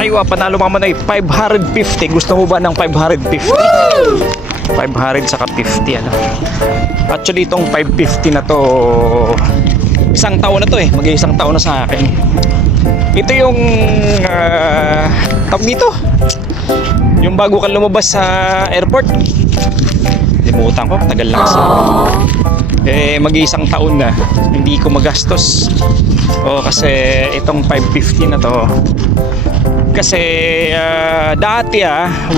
Aywa, panalo mga Manoy, 550. Gusto mo ba ng 550? Woo! 500 saka 50 ano. Actually itong 550 na to, isang taon na to eh. Mag-iisang taon na sa akin. Ito yung tawag dito, yung bago ka lumabas sa airport. Limutan ko, tagal lang kasi. Mag-iisang taon na hindi ko magastos. Kasi itong 550 na to, kasi dati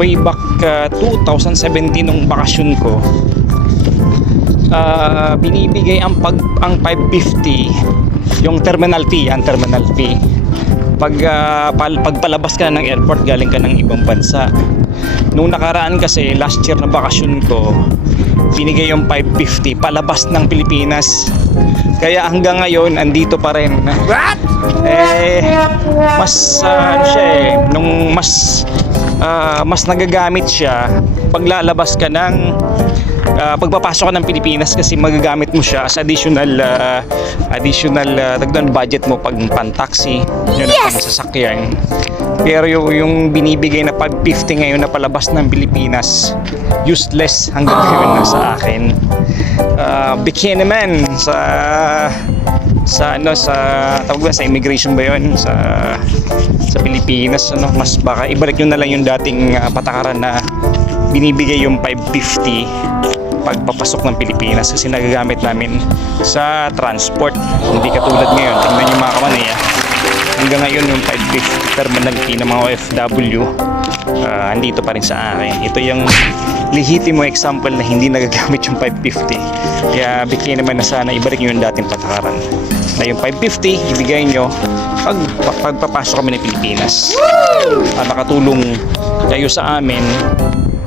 way back 2017 nung bakasyon ko, binibigay ang 550 yung terminal fee, pagpalabas ka ng airport galing ka ng ibang bansa. Nung nakaraan kasi last year na bakasyon ko, binigay yung 550 palabas ng Pilipinas. Kaya hanggang ngayon andito pa rin. What? Mas ano siya nung mas nagagamit siya paglalabas ka ng pagpapasok ka ng Pilipinas, kasi magagamit mo siya as additional dagdag budget mo pag pan-taxi, yun ang sasakyan. Pero yung binibigay na 550 ngayon na palabas ng Pilipinas, useless hanggang ngayon na sa akin. Bikini man sa tawag ba, sa immigration ba yun sa Pilipinas, mas baka ibalik nyo na lang yung dating patakaran na binibigay yung 550 pagpapasok ng Pilipinas, kasi nagagamit namin sa transport, hindi katulad ngayon. Tingnan nyo mga Kamanoy, hanggang ngayon yung 550 terminal fee ng mga OFW andito pa rin sa akin. Ito yung lehitimo example na hindi nagagamit yung 550. Kaya bigyan naman na sana ibalik nyo yung dating patakaran na yung 550 ibigay nyo pagpapasok kami ng Pilipinas. Nakatulong kayo sa amin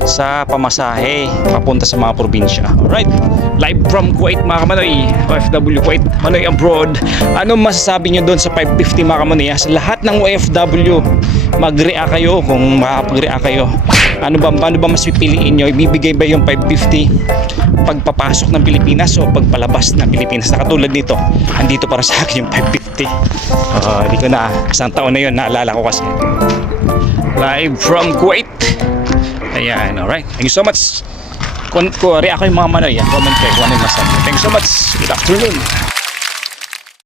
sa pamasahe papunta sa mga probinsya. Alright, live from Kuwait mga Kamanoy, OFW Kuwait, Manoy abroad. Anong masasabi nyo doon sa 550 mga Kamanoy? Sa lahat ng OFW, mag-react kayo kung makapag-react kayo. Paano ba mas pipiliin nyo? Ibibigay ba yung 550 pagpapasok ng Pilipinas o pagpalabas ng Pilipinas? Nakatulad nito, andito para sa akin yung 550. Hindi ko na, isang taon na yun, naalala ko kasi. Live from Kuwait. Ayan, alright. Thank you so much. Kung react kayo mga Manoy, comment kayo kung ano yung masabi. Thank you so much. Good afternoon.